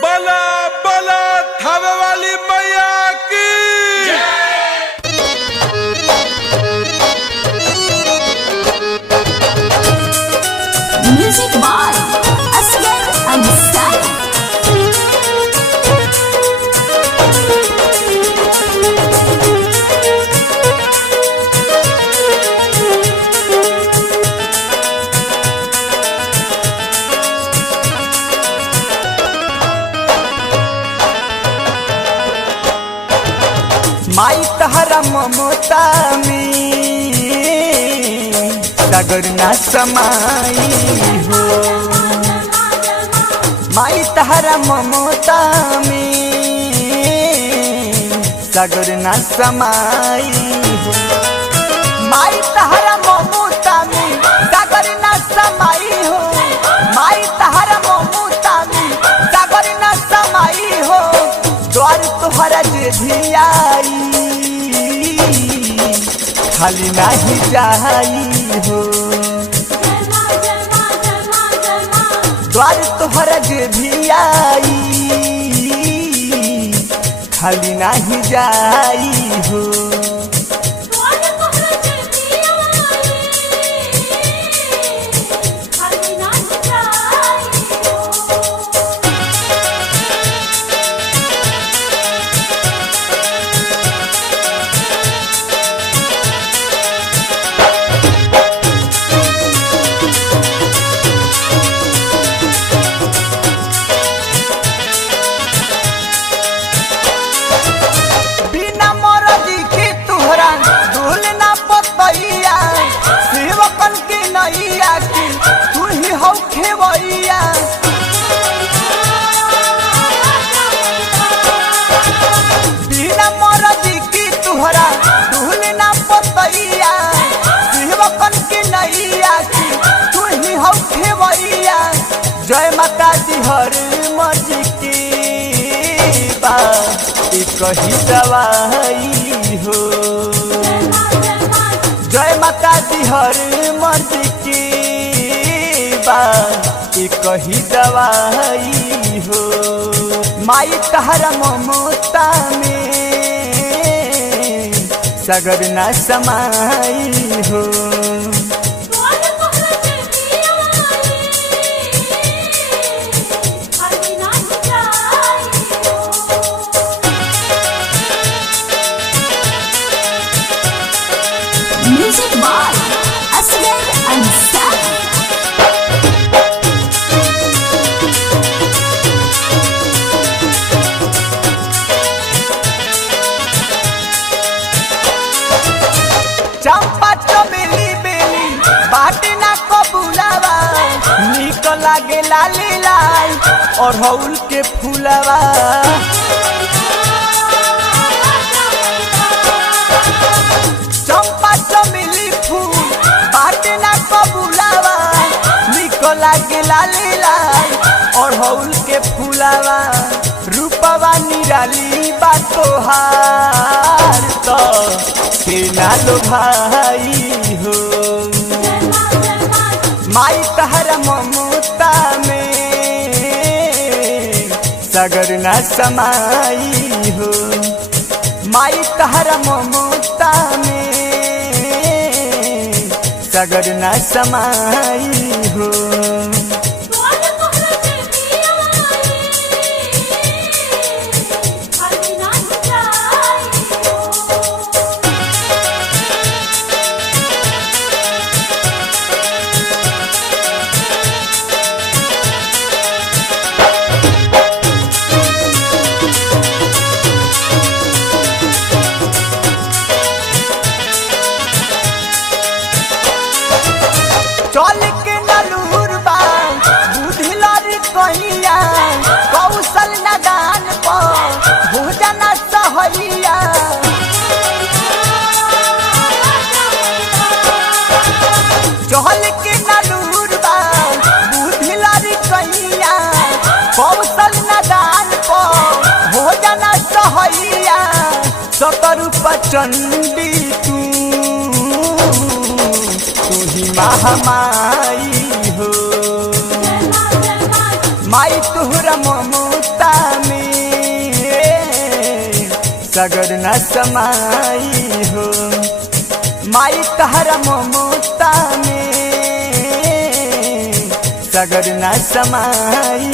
बला बला थावे वाली मैया की म्यूजिक बाय असगर अंसारी। माई तहरा ममता में सागर ना समाई हो। माई तहरा ममता में सागर ना समाई हो। माई तहरा ममता में सागर ना समाई हो। माई तहरा ममता में सागर ना समाई हो। द्वार तोहरा जे भी आई खाली नहीं जाई हो। द्वार तोहरा जे भी आई खाली नहीं जाई हो। तू ही हो खेवैया बिना मरदी की तुहरा धूल ना पतैया। शिवकन की नैया की तू ही हो खेवैया। जय माता दी हर मर्जी की बात कही दवाई हो। जय माता दी हर मर्जी की बात कही दवाई हो। माई तहरा ममता में सागर ना समाई हो। म्यूजिक बाय असगर अंसारी। चंपा चमेली बेली बाटी ना कबूलावा निक लागे लाली लाल और हौल के फूलावा। चंपा चमेली फूल बाटी ना कबूलावा निक लागे लाली लाल और हौल के फूलावा। रूपवा निराली बातोहार तो के नालो भाई हो। माई तहरा ममता में सागर ना समाई हो। माई तहरा ममता में सागर ना समाई हो। चल के नलूर बा बुद्धि लड़ी कहिया कौशल नदान पर भोजन सहैया। चल के नलूर बा बुद्धि लड़ी कहिया कौशल नदान पर भोजन सहैया। सतरूप चंडी तू ही महामाई हो। माई तुहरा ममता में सगर न समाई हो। माई तहरा ममता में सगर न समाई